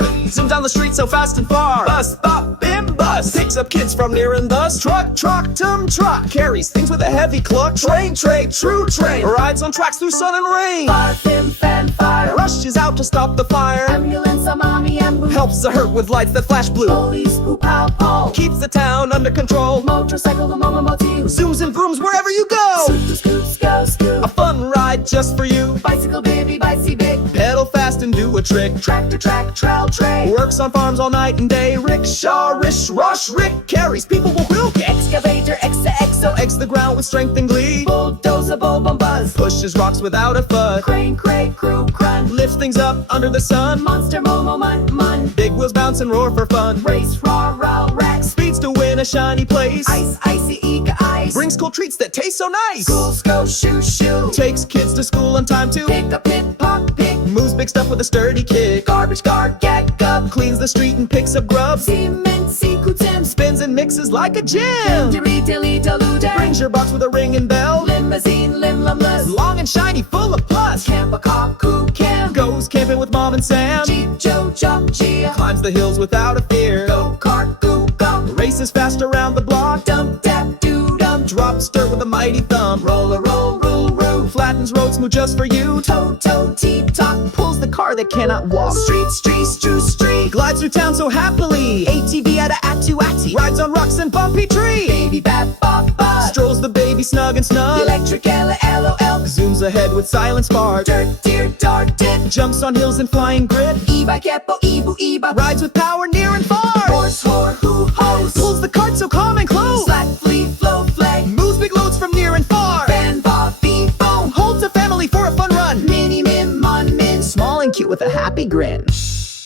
car. Zoom down the street so fast and far. Bus, bop, bim, bus. Picks up kids from near and thus. Truck, tum, truck. Carries things with a heavy cluck. Train, true train. Rides on tracks through sun and rain. Fire, fim, fanfare. Rushes out to stop the fire. Ambulance, a mommy and boo. Helps the hurt with lights that flash blue. Police, poo, pow, pow. Keeps the town under control. Motorcycle, the momomotive. Zooms and vrooms wherever you go. Scoots, go, scoot. A fun ride just for you. Bicycle, baby, bicy, big. Pedal fast and do a trick. Tractor, track, trail, tray. Works on farms all night and day. Rickshaw, rush, Rick carries people with wheel kick. Excavator, exo. Eggs the ground with strength and glee. Bulldozer, Bop Bim Bus. Pushes rocks without a fuss. Crane, crew, crunch. Lifts things up under the sun. Monster, momo, mun. Big wheels bounce and roar for fun. Race, raw, rex. Speeds to win a shiny place. Icy, eka, ice. Brings cool treats that taste so nice. Schools, go, shoo. Takes kids to school on time too. Pick up, pit, pop, pick. Moves big stuff with a sturdy kick. Garbage, gag up. Cleans the street and picks up grub. Cement, sequence. Spins and mixes like a gym. Dilly, Brings your box with a ring and bell. Limousine, limless. Long and shiny, full of plus. Camp, a cuckoo, camp. Goes camping with Mom and Sam. Jeep, Joe, jump, Gia. Climbs the hills without a fear. Go, kart, goo, gum. Races fast around the block. Dump, tap, do, dump. Drops dirt with a mighty thumb. Roller, rule. Flattens roads smooth just for you. Toe, teep, top. Pulls the car that cannot walk. Street. Glides through town so happily. ATV at a atu. Rides on rocks and bumpy tree. Baby, bop, bus. Strolls the baby snug and snug. Electric, LOL. Zooms ahead with silent spark. Dirt, deer, darted. Jumps on hills in flying grip. E-bike, epo, eba. Rides with power near and far. Horse, who, hose. Pulls the cart so calm and close. Slack, fleet, flow, flag. Moves big loads from near and far. Fan, bob, beep, boom. Holds a family for a fun run. Mini, min, mon, min. Small and cute with a happy grin.